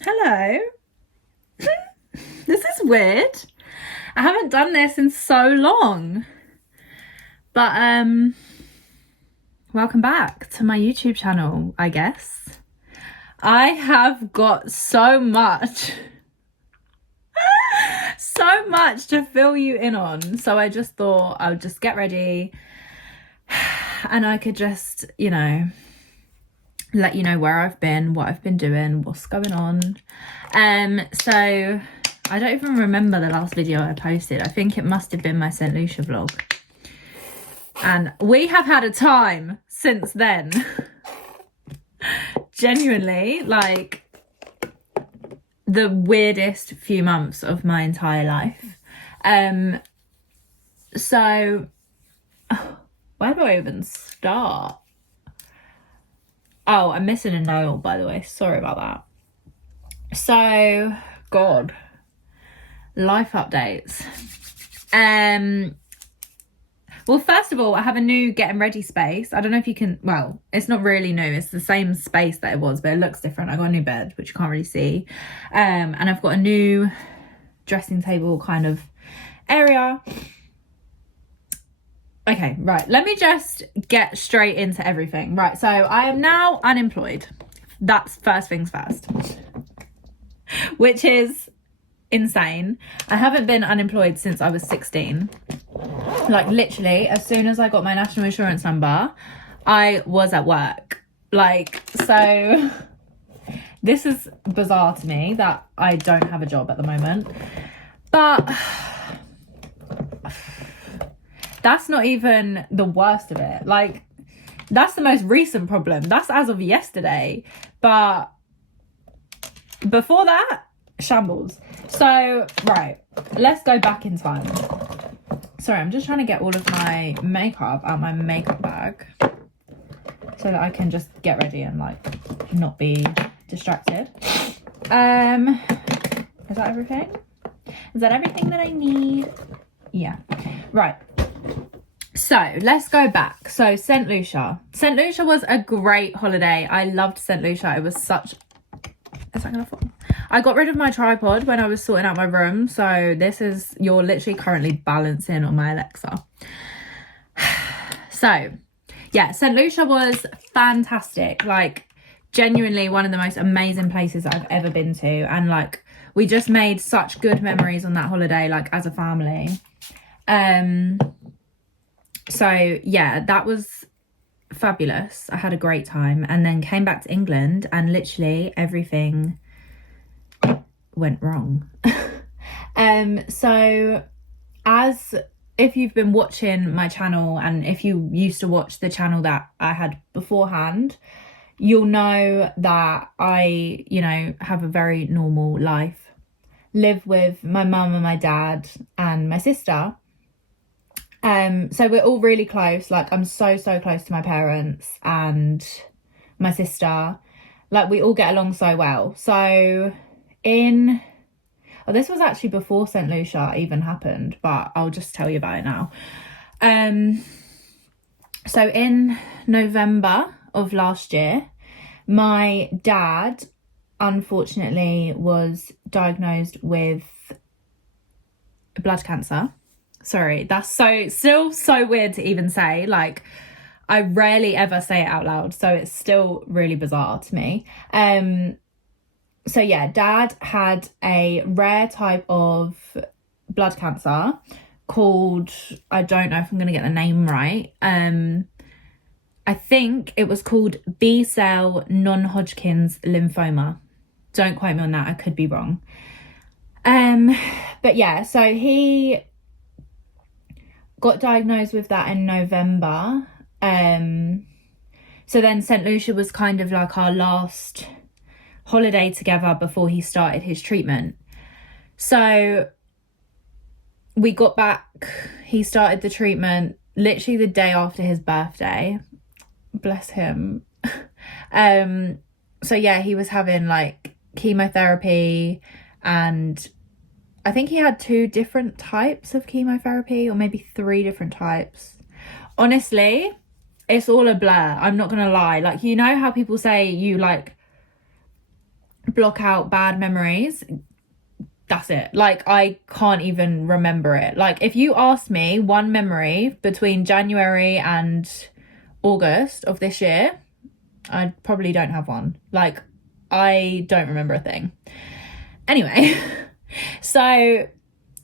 Hello. This is weird. I haven't done this in so long. But welcome back to my YouTube channel, I guess. I have got so much to fill you in on. So I just thought I would just get ready and I could just, let you know where I've been, what I've been doing, what's going on. So I don't even remember the last video I posted. I think it must have been my St. Lucia vlog. And we have had a time since then. Genuinely, like, the weirdest few months of my entire life. So where do I even start? Oh, I'm missing a nail, by the way. Sorry about that. So, God. Life updates. Well, first of all, I have a new getting ready space. I don't know if you can... Well, it's not really new. It's the same space that it was, but it looks different. I got a new bed, which you can't really see. And I've got a new dressing table kind of area. Okay, right. Let me just get straight into everything. Right, so I am now unemployed. That's first things first. Which is insane. I haven't been unemployed since I was 16. Like, literally, as soon as I got my national insurance number, I was at work. Like, so this is bizarre to me that I don't have a job at the moment. But that's not even the worst of it. Like, that's the most recent problem. That's as of yesterday. But before that, shambles. So, right, let's go back in time. Sorry, I'm just trying to get all of my makeup out my makeup bag so that I can just get ready and, like, not be distracted. Is that everything? Is that everything that I need? Yeah. Right. So let's go back. So St. Lucia. St. Lucia was a great holiday. I loved St. Lucia. It was such... Is that gonna fall? I got rid of my tripod when I was sorting out my room. So this is... You're literally currently balancing on my Alexa. So, yeah, St. Lucia was fantastic. Like, genuinely one of the most amazing places that I've ever been to. And, like, we just made such good memories on that holiday, like, as a family. So, yeah, that was fabulous. I had a great time and then came back to England and literally everything went wrong. So, as if you've been watching my channel and if you used to watch the channel that I had beforehand, you'll know that I, have a very normal life. Live with my mum and my dad and my sister. So we're all really close. Like, I'm so close to my parents and my sister. Like, we all get along so well. So this was actually before St. Lucia even happened, but I'll just tell you about it now. So in November of last year, my dad unfortunately was diagnosed with blood cancer. Sorry, that's still so weird to even say. Like, I rarely ever say it out loud, so it's still really bizarre to me. So yeah, Dad had a rare type of blood cancer called, I don't know if I'm going to get the name right. I think it was called B-cell non-Hodgkin's lymphoma. Don't quote me on that, I could be wrong. But yeah, so he got diagnosed with that in November. So then St. Lucia was kind of like our last holiday together before he started his treatment. So we got back, he started the treatment literally the day after his birthday. Bless him. So yeah, he was having like chemotherapy, and I think he had 2 different types of chemotherapy, or maybe 3 different types. Honestly, it's all a blur. I'm not gonna lie. Like, you know how people say you like block out bad memories, that's it. Like, I can't even remember it. Like, if you asked me one memory between January and August of this year, I probably don't have one. Like, I don't remember a thing. Anyway, so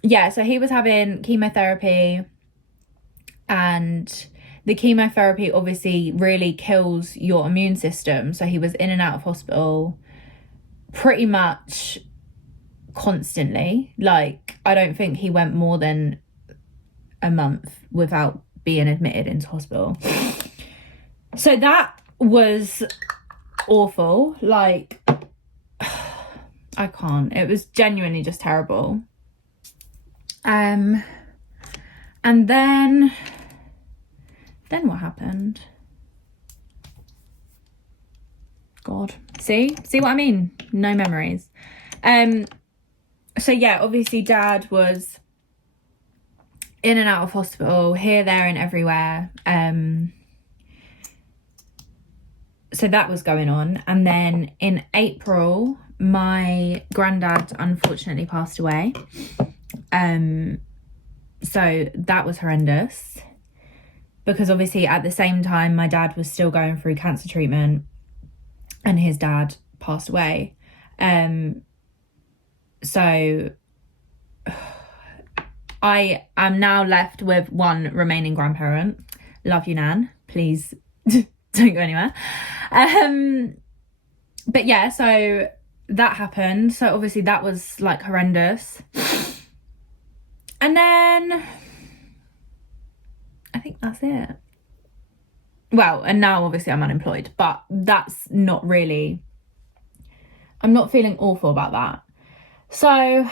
yeah, so he was having chemotherapy, and the chemotherapy obviously really kills your immune system. So he was in and out of hospital pretty much constantly. Like, I don't think he went more than a month without being admitted into hospital. So that was awful. Like, I can't. It was genuinely just terrible. And then what happened? God. See what I mean? No memories. So yeah, obviously Dad was in and out of hospital, here, there, and everywhere. So that was going on. And then in April, my granddad unfortunately passed away. So that was horrendous, because obviously at the same time my dad was still going through cancer treatment and his dad passed away. So I am now left with one remaining grandparent. Love you, Nan. Please don't go anywhere. But yeah, so that happened. So obviously that was like horrendous. And then I think that's it. Well, and now obviously I'm unemployed, but that's not really, I'm not feeling awful about that. So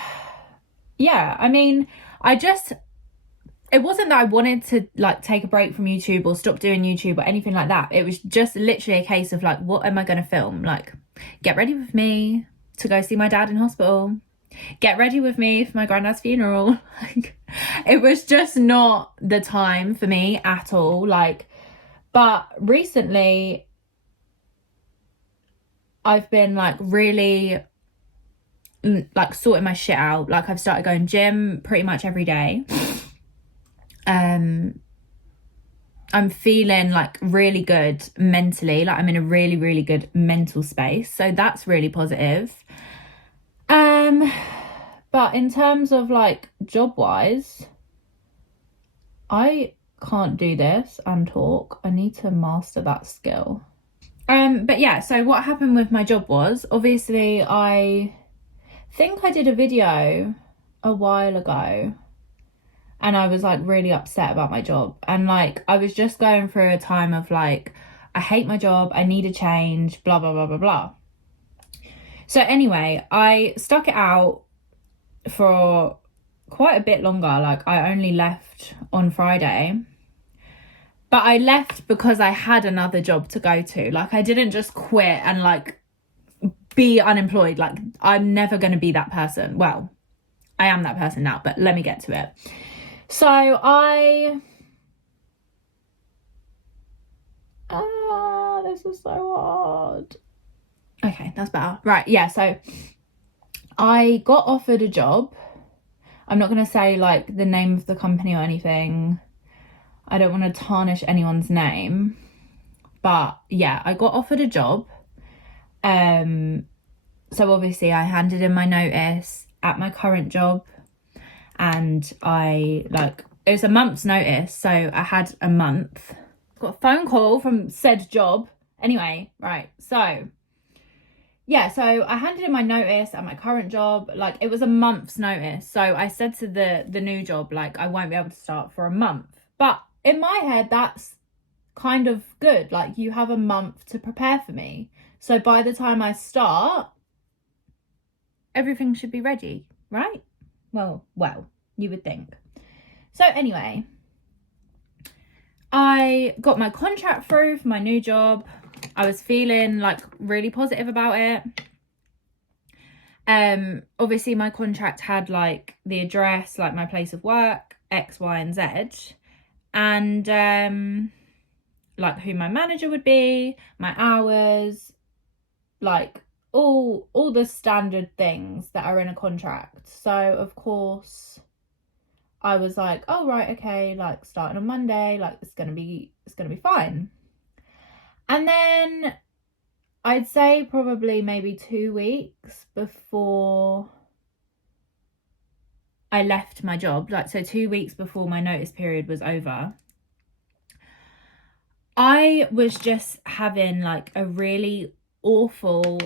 yeah, I mean, it wasn't that I wanted to like take a break from YouTube or stop doing YouTube or anything like that. It was just literally a case of like, what am I going to film? Like, get ready with me to go see my dad in hospital. Get ready with me for my granddad's funeral. Like, it was just not the time for me at all. Like, but recently I've been like really like sorting my shit out. Like, I've started going gym pretty much every day. I'm feeling like really good mentally. Like, I'm in a really, really good mental space. So that's really positive. But in terms of like job wise, I can't do this and talk. I need to master that skill. But yeah, so what happened with my job was, obviously I think I did a video a while ago and I was like really upset about my job. And like, I was just going through a time of like, I hate my job, I need a change, blah, blah, blah, blah, blah. So anyway, I stuck it out for quite a bit longer. Like, I only left on Friday, but I left because I had another job to go to. Like, I didn't just quit and like be unemployed. Like, I'm never going to be that person. Well, I am that person now, but let me get to it. So this is so hard. Okay, that's better. Right, yeah, so I got offered a job. I'm not going to say like the name of the company or anything. I don't want to tarnish anyone's name. But yeah, I got offered a job. So obviously I handed in my notice at my current job, and it's a month's notice, so I had a month. Got a phone call from said job. Anyway, right, so yeah, so I handed in my notice at my current job. Like, it was a month's notice. So I said to the new job, like, I won't be able to start for a month. But in my head, that's kind of good. Like, you have a month to prepare for me. So by the time I start, everything should be ready, right? Well, you would think. So anyway, I got my contract through for my new job. I was feeling like really positive about it. Obviously my contract had like the address, like my place of work, X, Y, and Z, and like who my manager would be, my hours, like all the standard things that are in a contract. So of course I was like, oh right, okay, like starting on Monday, like it's gonna be fine. And then I'd say probably maybe 2 weeks before I left my job, like, so 2 weeks before my notice period was over, I was just having like a really awful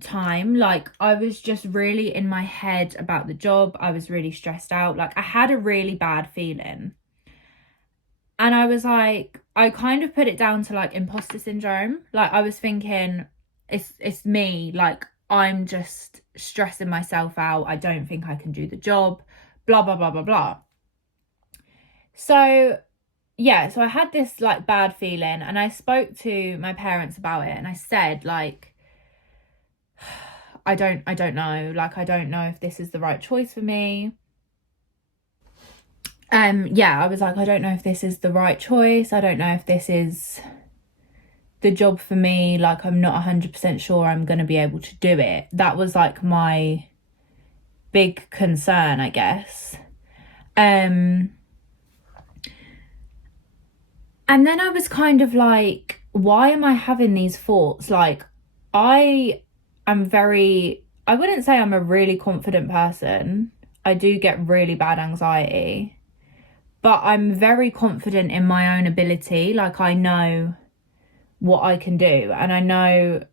time. Like, I was just really in my head about the job. I was really stressed out. Like, I had a really bad feeling. And I was like, I kind of put it down to like imposter syndrome. Like, I was thinking, it's me. Like, I'm just stressing myself out. I don't think I can do the job. Blah, blah, blah, blah, blah. So yeah, so I had this like bad feeling, and I spoke to my parents about it, and I said like, I don't know. Like, I don't know if this is the right choice for me. Yeah, I was like, I don't know if this is the right choice. I don't know if this is the job for me. Like, I'm not 100% sure I'm going to be able to do it. That was like my big concern, I guess. And then I was kind of like, why am I having these thoughts? Like, I wouldn't say I'm a really confident person. I do get really bad anxiety, but I'm very confident in my own ability. Like, I know what I can do, and I know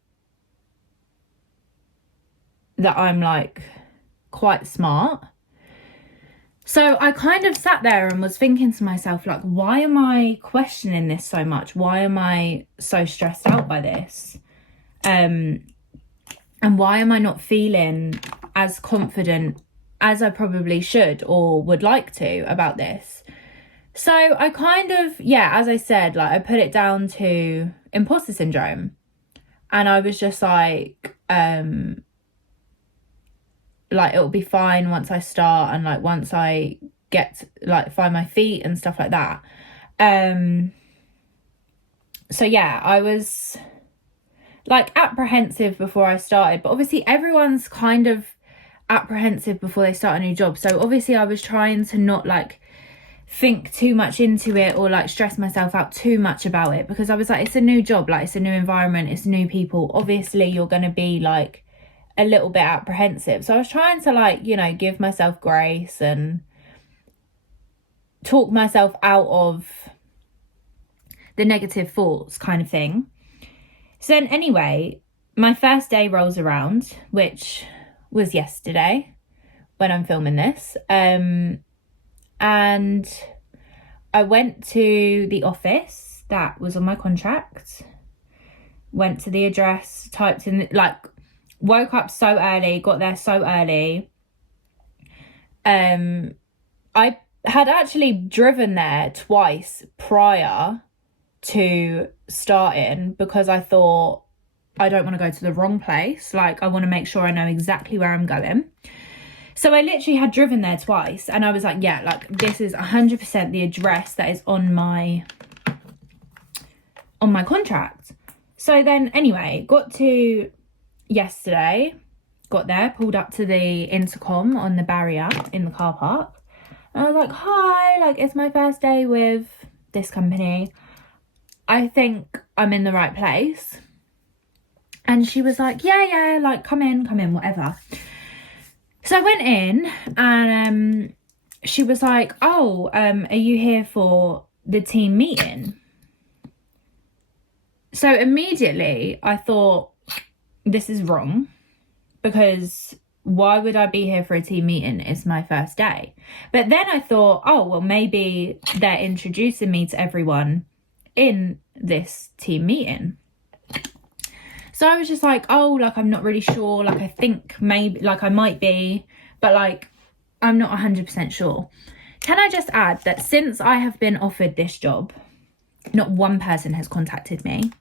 that I'm like quite smart. So I kind of sat there and was thinking to myself, like, why am I questioning this so much? Why am I so stressed out by this? And why am I not feeling as confident as I probably should or would like to about this? So I kind of, yeah, as I said, like, I put it down to imposter syndrome. And I was just like, it'll be fine once I start, and like once I get like find my feet and stuff like that. So yeah, I was like apprehensive before I started, but obviously everyone's kind of apprehensive before they start a new job. So obviously I was trying to not like think too much into it or like stress myself out too much about it, because I was like, it's a new job, like it's a new environment, it's new people. Obviously you're going to be like a little bit apprehensive. So I was trying to like, you know, give myself grace and talk myself out of the negative thoughts kind of thing. So then anyway, my first day rolls around, which was yesterday when I'm filming this. And I went to the office that was on my contract, went to the address, typed in, like, woke up so early, got there so early. I had actually driven there twice prior to starting, because I thought, I don't want to go to the wrong place. Like, I want to make sure I know exactly where I'm going. So I literally had driven there twice, and I was like, yeah, like, this is 100% the address that is on my contract. So then anyway, got to yesterday, got there, pulled up to the intercom on the barrier in the car park. And I was like, hi, like, it's my first day with this company. I think I'm in the right place. And she was like, yeah, like, come in, whatever. So I went in, and she was like, oh, are you here for the team meeting? So immediately I thought, this is wrong, because why would I be here for a team meeting? It's my first day. But then I thought, oh, well, maybe they're introducing me to everyone in this team meeting. So I was just like, oh, like, I'm not really sure. Like, I think maybe, like, I might be, but like, I'm not 100% sure. Can I just add that since I have been offered this job, not one person has contacted me.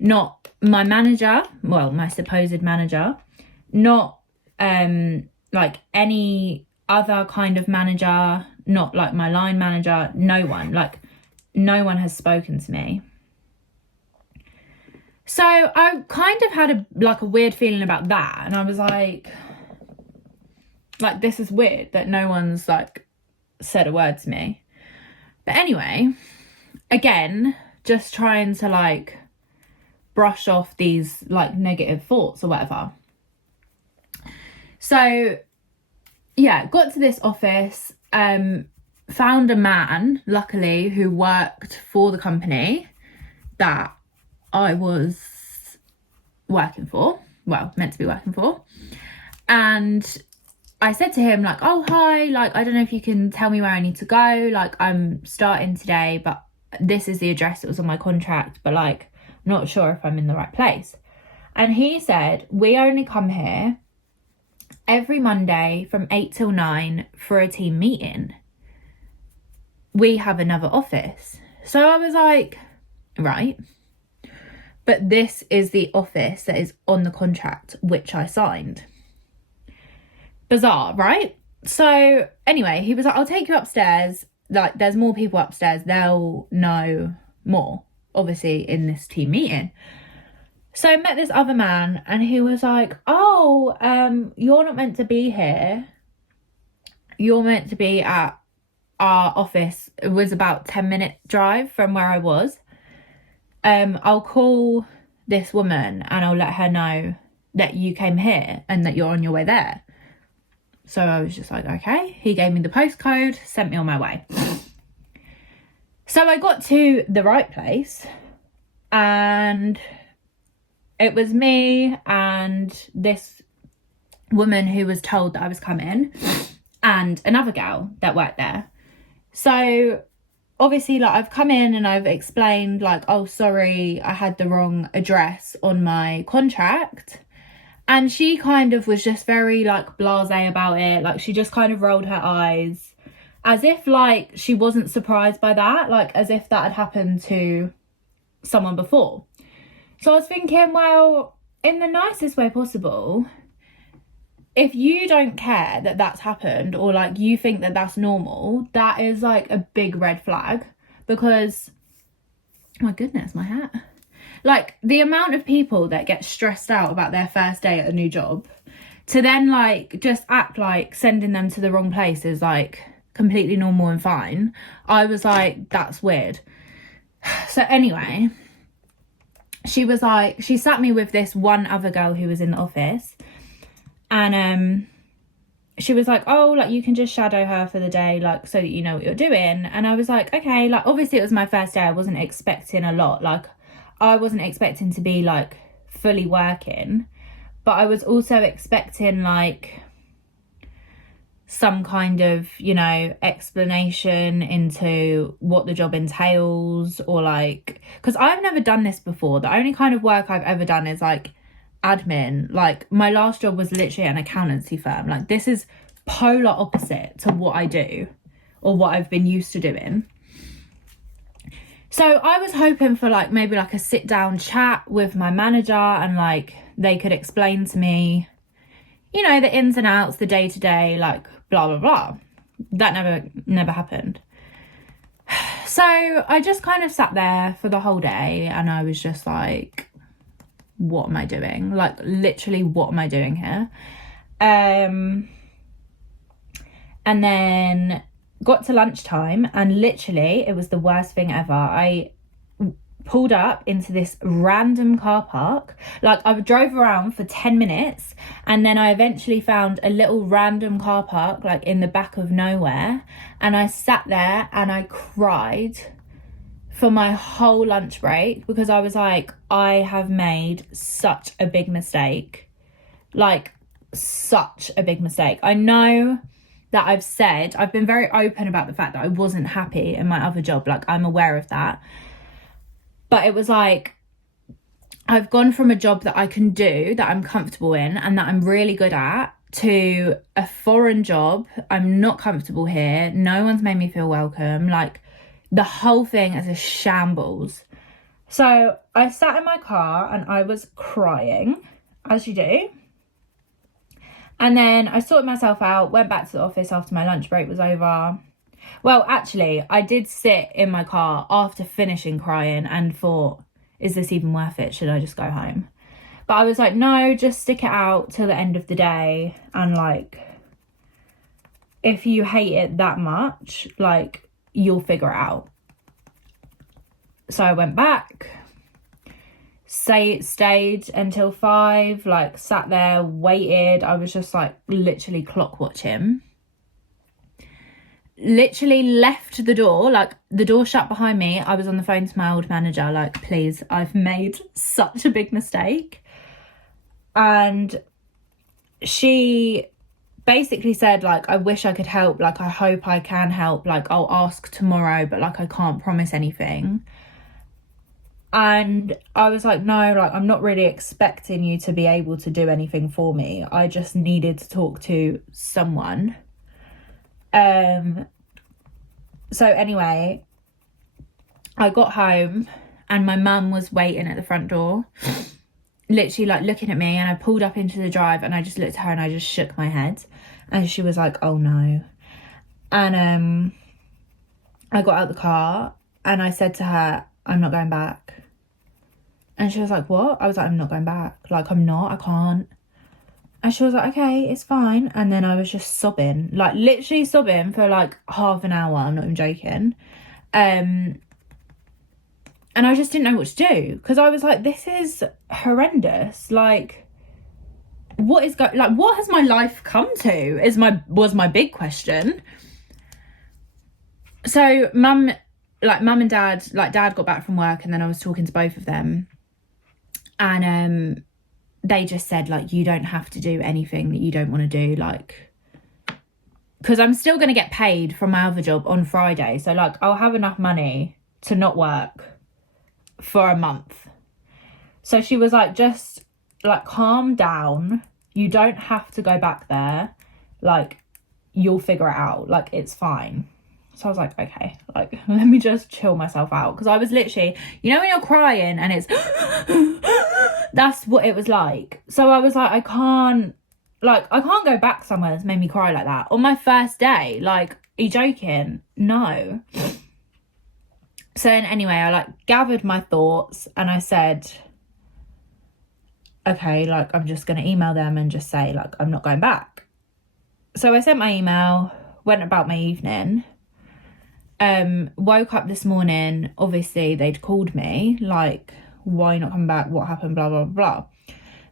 Not my manager, well, my supposed manager, not like any other kind of manager, not like my line manager, no one. Like, no one has spoken to me. So I kind of had a weird feeling about that, and I was like this is weird that no one's like said a word to me. But anyway, again, just trying to like brush off these like negative thoughts or whatever. So yeah, got to this office, found a man, luckily, who worked for the company that I was working for, well, meant to be working for. And I said to him, like, oh, hi, like, I don't know if you can tell me where I need to go. Like, I'm starting today, but this is the address that was on my contract, but like, I'm not sure if I'm in the right place. And he said, we only come here every Monday from 8 till 9 for a team meeting. We have another office. So I was like, right. But this is the office that is on the contract, which I signed. Bizarre, right? So anyway, he was like, I'll take you upstairs. Like, there's more people upstairs. They'll know more, obviously, in this team meeting. So I met this other man, and he was like, oh, you're not meant to be here. You're meant to be at our office. It was about 10-minute drive from where I was. I'll call this woman and I'll let her know that you came here and that you're on your way there. So I was just like, okay. He gave me the postcode, sent me on my way. So I got to the right place, and it was me and this woman who was told that I was coming, and another gal that worked there. So obviously, like, I've come in and I've explained, like, oh, sorry, I had the wrong address on my contract. And she kind of was just very, like, blasé about it. Like, she just kind of rolled her eyes as if, like, she wasn't surprised by that. Like, as if that had happened to someone before. So I was thinking, well, in the nicest way possible, if you don't care that that's happened, or like you think that that's normal, that is like a big red flag. Because, oh my goodness, my hat. Like, the amount of people that get stressed out about their first day at a new job, to then like just act like sending them to the wrong place is like completely normal and fine. I was like, that's weird. So anyway, she was like, she sat me with this one other girl who was in the office, and she was like, oh, like, you can just shadow her for the day, like, so that you know what you're doing. And I was like, okay. Like, obviously it was my first day. I wasn't expecting a lot. Like, I wasn't expecting to be like fully working, but I was also expecting like some kind of, you know, explanation into what the job entails, or like, because I've never done this before. The only kind of work I've ever done is like admin. Like, my last job was literally an accountancy firm. Like, this is polar opposite to what I do or what I've been used to doing. So I was hoping for like maybe like a sit down chat with my manager, and like they could explain to me, you know, the ins and outs, the day to day, like blah blah blah. That never happened. So I just kind of sat there for the whole day, and I was just like, what am I doing? Like, literally, what am I doing here? And then got to lunchtime, and literally it was the worst thing ever. I pulled up into this random car park. Like, I drove around for 10 minutes, and then I eventually found a little random car park like in the back of nowhere, and I sat there and I cried for my whole lunch break, because I was like, I have made such a big mistake. Like, such a big mistake. I know that I've been very open about the fact that I wasn't happy in my other job. Like, I'm aware of that. But it was like, I've gone from a job that I can do, that I'm comfortable in and that I'm really good at, to a foreign job. I'm not comfortable here. No one's made me feel welcome. Like, the whole thing is a shambles. So I sat in my car and I was crying, as you do. And then I sorted myself out, went back to the office after my lunch break was over. Well, actually, I did sit in my car after finishing crying and thought, is this even worth it? Should I just go home? But I was like, no, just stick it out till the end of the day. And like, if you hate it that much, like, you'll figure it out. So I went back, stayed until 5, like sat there, waited. I was just like literally clock watching. Literally left the door, like the door shut behind me. I was on the phone to my old manager, like, please, I've made such a big mistake. And she basically said, like, I wish I could help, like, I hope I can help, like, I'll ask tomorrow, but like I can't promise anything. And I was like, no, like, I'm not really expecting you to be able to do anything for me. I just needed to talk to someone. So anyway, I got home and my mum was waiting at the front door, literally like looking at me, and I pulled up into the drive and I just looked at her and I just shook my head, and she was like, oh no. And I got out the car and I said to her, I'm not going back. And she was like, what? I was like, I'm not going back. Like, I can't. And she was like, okay, it's fine. And then I was just sobbing, like literally sobbing for like half an hour. I'm not even joking. And I just didn't know what to do, because I was like, this is horrendous. Like, what has my life come to was my big question. So mum and dad, like dad got back from work, and then I was talking to both of them, and they just said, like, you don't have to do anything that you don't want to do, like, because I'm still going to get paid from my other job on Friday. So, like, I'll have enough money to not work for a month. So she was like, just, like, calm down. You don't have to go back there. Like, you'll figure it out. Like, it's fine. So I was like, okay, like, let me just chill myself out. Because I was literally, you know when you're crying and it's, that's what it was like. So I was like, I can't go back somewhere that's made me cry like that on my first day. Like, are you joking? No. So anyway, I like gathered my thoughts and I said, okay, like, I'm just going to email them and just say, like, I'm not going back. So I sent my email, went about my evening. Woke up this morning, obviously they'd called me, like, why are you not coming back? What happened? Blah, blah, blah.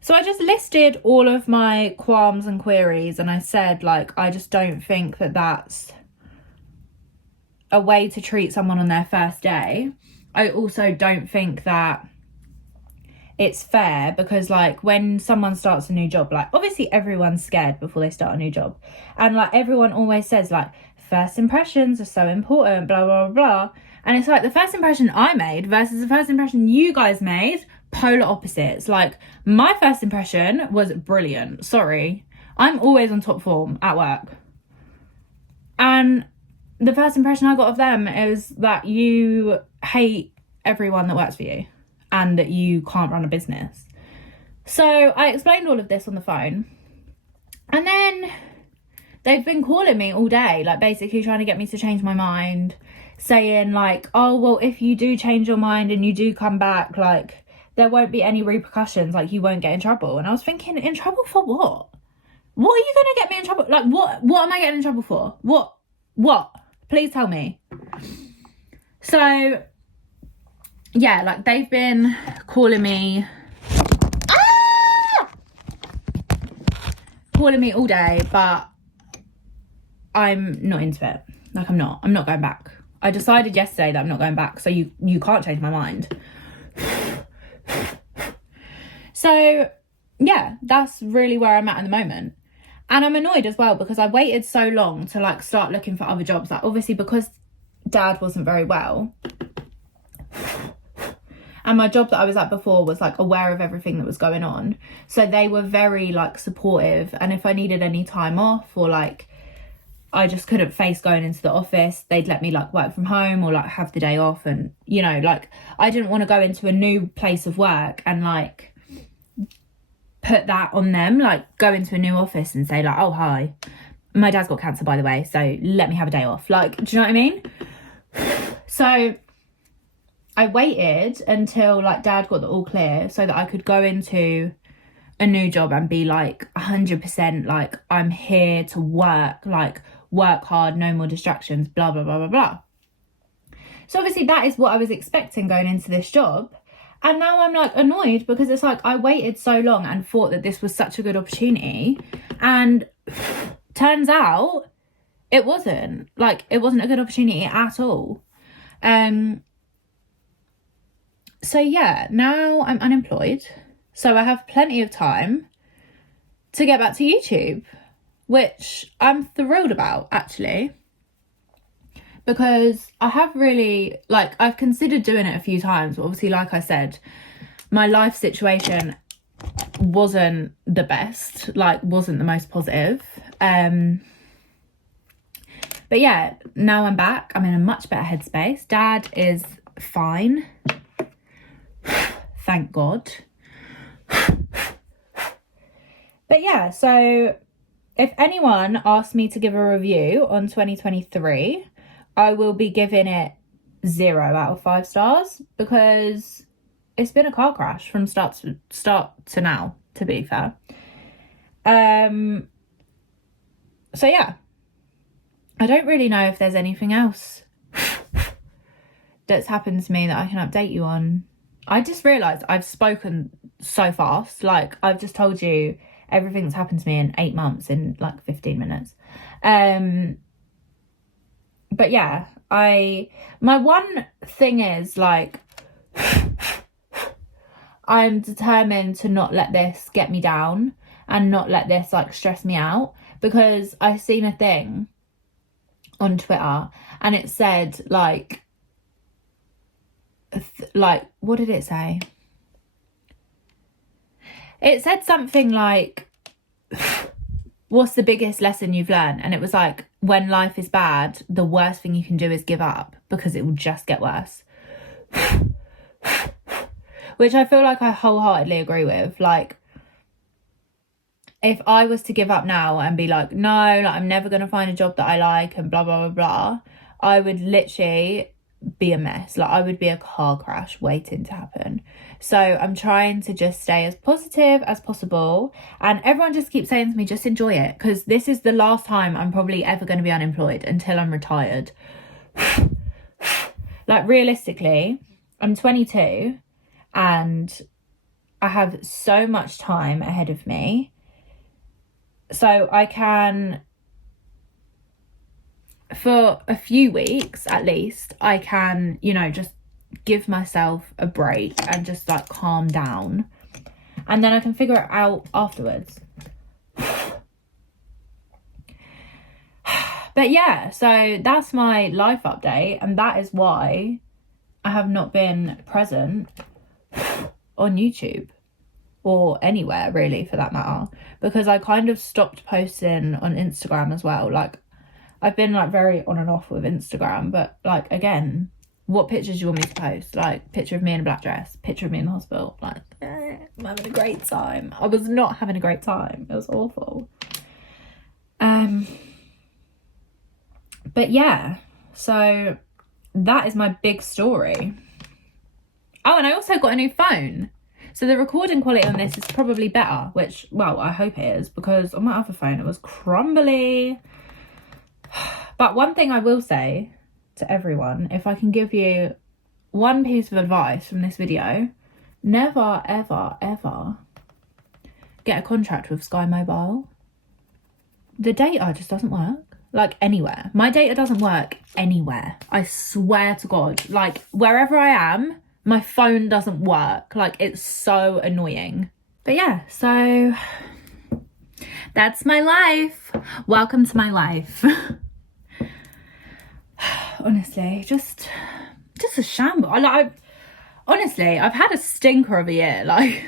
So I just listed all of my qualms and queries, and I said, like, I just don't think that that's a way to treat someone on their first day. I also don't think that it's fair, because, like, when someone starts a new job, like, obviously everyone's scared before they start a new job. And, like, everyone always says, like, first impressions are so important, blah, blah, blah. And it's like, the first impression I made versus the first impression you guys made, polar opposites. Like, my first impression was brilliant. Sorry. I'm always on top form at work. And the first impression I got of them is that you hate everyone that works for you and that you can't run a business. So I explained all of this on the phone. And then they've been calling me all day, like, basically trying to get me to change my mind, saying, like, oh, well, if you do change your mind and you do come back, like, there won't be any repercussions, like, you won't get in trouble. And I was thinking, in trouble for what? What are you going to get me in trouble? Like, what am I getting in trouble for? What? Please tell me. So, yeah, like, they've been calling me all day, but I'm not into it. Like, I'm not going back. I decided yesterday that I'm not going back, so you can't change my mind. So yeah, that's really where I'm at the moment. And I'm annoyed as well, because I waited so long to, like, start looking for other jobs. Like, obviously, because dad wasn't very well, and my job that I was at before was, like, aware of everything that was going on. So they were very, like, supportive. And if I needed any time off, or, like, I just couldn't face going into the office, they'd let me, like, work from home or, like, have the day off. And, you know, like, I didn't want to go into a new place of work and, like, put that on them, like, go into a new office and say, like, oh, hi, my dad's got cancer, by the way, so let me have a day off. Like, do you know what I mean? So I waited until like dad got the all clear so that I could go into a new job and be like 100% like I'm here to work, like work hard, no more distractions, blah blah blah blah blah. So obviously that is what I was expecting going into this job, and now I'm like annoyed because it's like I waited so long and thought that this was such a good opportunity, and turns out it wasn't. Like, it wasn't a good opportunity at all. So yeah, now I'm unemployed, so I have plenty of time to get back to YouTube, which I'm thrilled about, actually, because I have really, like, I've considered doing it a few times, but obviously, like I said, my life situation wasn't the best, like, wasn't the most positive. But yeah, now I'm back. I'm in a much better headspace. Dad is fine. Thank God. But yeah, so if anyone asks me to give a review on 2023, I will be giving it 0 out of 5 stars, because it's been a car crash from start to now, to be fair. So yeah, I don't really know if there's anything else that's happened to me that I can update you on. I just realised I've spoken so fast. Like, I've just told you everything that's happened to me in 8 months in like 15 minutes. But yeah, my one thing is, like, I'm determined to not let this get me down and not let this like stress me out, because I've seen a thing on Twitter and it said like what did it say? It said something like, what's the biggest lesson you've learned? And it was like, when life is bad, the worst thing you can do is give up, because it will just get worse. Which I feel like I wholeheartedly agree with. Like, if I was to give up now and be like, no, like, I'm never going to find a job that I like and blah, blah, blah, blah, I would literally be a mess. Like, I would be a car crash waiting to happen. So I'm trying to just stay as positive as possible. And everyone just keeps saying to me, just enjoy it, because this is the last time I'm probably ever going to be unemployed until I'm retired. Like, realistically, I'm 22 and I have so much time ahead of me. So I can, for a few weeks at least, I can, you know, just give myself a break and just like calm down, and then I can figure it out afterwards. But yeah, so that's my life update, and that is why I have not been present on YouTube or anywhere really, for that matter, because I kind of stopped posting on Instagram as well. Like, I've been like very on and off with Instagram, but like, again, what pictures do you want me to post? Like, picture of me in a black dress, picture of me in the hospital, like, I'm having a great time. I was not having a great time. It was awful. But yeah, so that is my big story. Oh, and I also got a new phone. So the recording quality on this is probably better, which, well, I hope it is, because on my other phone it was crumbly. But one thing I will say to everyone, if I can give you one piece of advice from this video, never, ever, ever get a contract with Sky Mobile. The data just doesn't work. Like, anywhere. My data doesn't work anywhere. I swear to God. Like, wherever I am, my phone doesn't work. Like, it's so annoying. But yeah, so that's my life. Welcome to my life. Honestly, just a shambles. Honestly, I've had a stinker of a year. Like,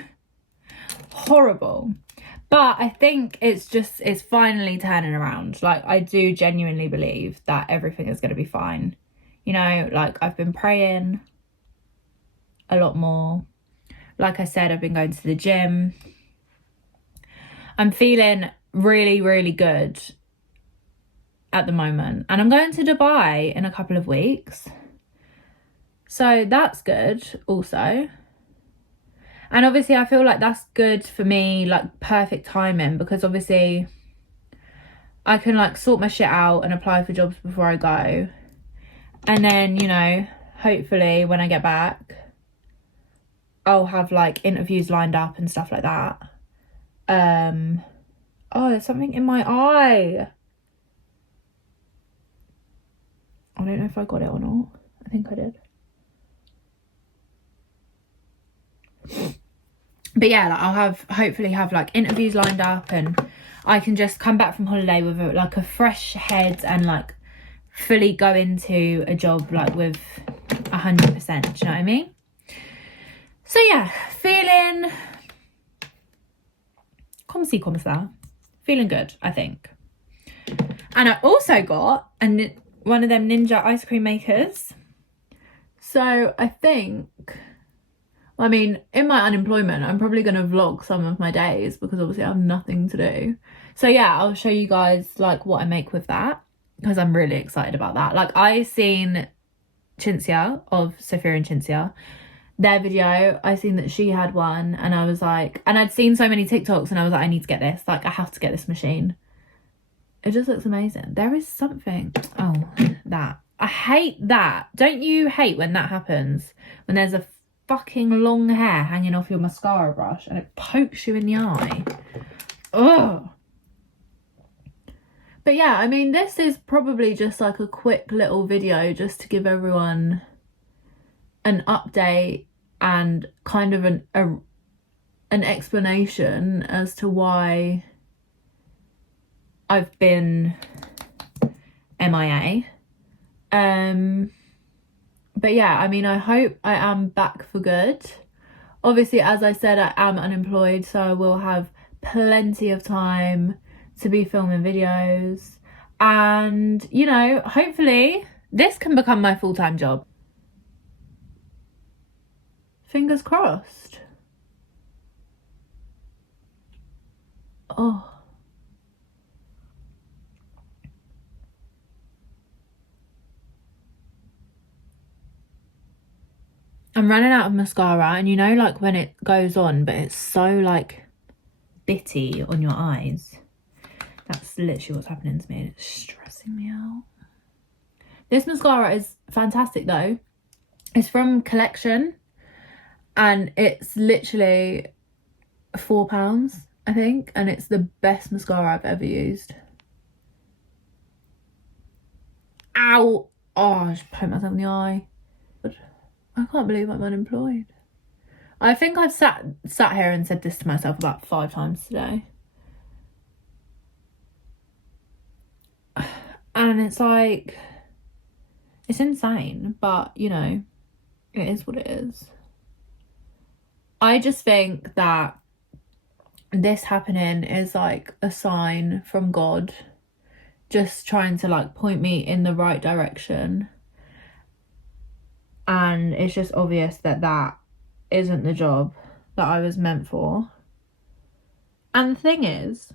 horrible. But I think it's finally turning around. Like, I do genuinely believe that everything is going to be fine. You know, like, I've been praying a lot more. Like I said, I've been going to the gym. I'm feeling really, really good at the moment. And I'm going to Dubai in a couple of weeks. So that's good also. And obviously I feel like that's good for me, like perfect timing, because obviously I can like sort my shit out and apply for jobs before I go. And then, you know, hopefully when I get back, I'll have like interviews lined up and stuff like that. Oh, there's something in my eye. I don't know if I got it or not. I think I did. But yeah, like I'll hopefully have like interviews lined up, and I can just come back from holiday with like a fresh head and like fully go into a job like with 100%. Do you know what I mean? So yeah, feeling comme ci comme ça. Feeling good, I think. And I also got one of them ninja ice cream makers. So I think, I mean, in my unemployment, I'm probably going to vlog some of my days because obviously I have nothing to do. So yeah, I'll show you guys like what I make with that, because I'm really excited about that. Like I seen Cinzia of Sophia and Cinzia, their video, I seen that she had one, and I was like, and I'd seen so many TikToks and I was like, I need to get this, like I have to get this machine. It just looks amazing. There is something, oh, that. I hate that. Don't you hate when that happens? When there's a fucking long hair hanging off your mascara brush and it pokes you in the eye. Ugh. But yeah, I mean, this is probably just like a quick little video just to give everyone an update and kind of an explanation as to why I've been MIA. But yeah, I mean, I hope I am back for good. Obviously, as I said, I am unemployed, so I will have plenty of time to be filming videos. And, you know, hopefully this can become my full-time job. Fingers crossed. Oh. I'm running out of mascara, and you know, like when it goes on, but it's so like bitty on your eyes. That's literally what's happening to me, and it's stressing me out. This mascara is fantastic though. It's from Collection, and it's literally £4, I think, and it's the best mascara I've ever used. Ow! Oh, I just poked myself in the eye. I can't believe I'm unemployed. I think I've sat here and said this to myself about 5 times today. And it's like, it's insane, but you know, it is what it is. I just think that this happening is like a sign from God, just trying to like point me in the right direction. And it's just obvious that that isn't the job that I was meant for. And the thing is,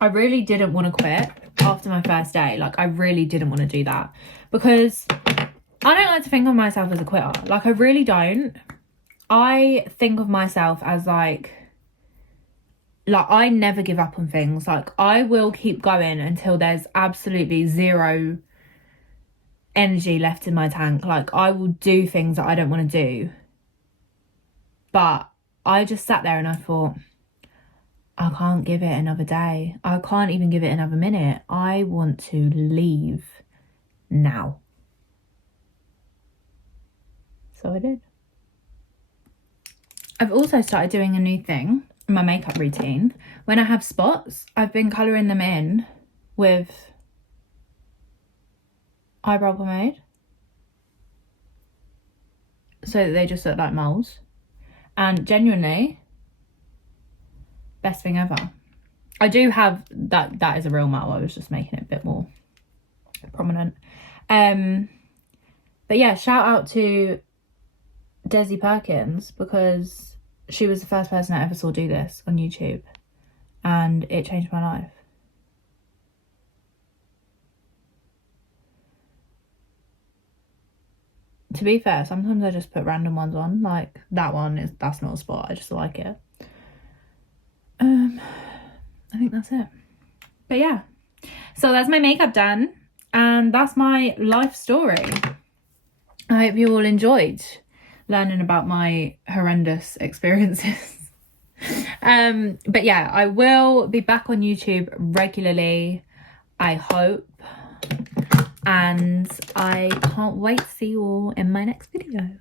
I really didn't want to quit after my first day. Like, I really didn't want to do that, because I don't like to think of myself as a quitter. Like, I really don't. I think of myself as like I never give up on things. Like, I will keep going until there's absolutely zero energy left in my tank. Like, I will do things that I don't want to do. But I just sat there and I thought, I can't give it another day. I can't even give it another minute. I want to leave now. So I did. I've also started doing a new thing in my makeup routine. When I have spots, I've been colouring them in with eyebrow pomade, so that they just look like moles. And genuinely, best thing ever. I do have that is a real mole. I was just making it a bit more prominent. But yeah, shout out to Desi Perkins, because she was the first person I ever saw do this on YouTube, and it changed my life. To be fair, sometimes I just put random ones on. Like that one that's not a spot. I just like it. I think that's it. But yeah. So that's my makeup done. And that's my life story. I hope you all enjoyed learning about my horrendous experiences. But yeah, I will be back on YouTube regularly, I hope. And I can't wait to see you all in my next video.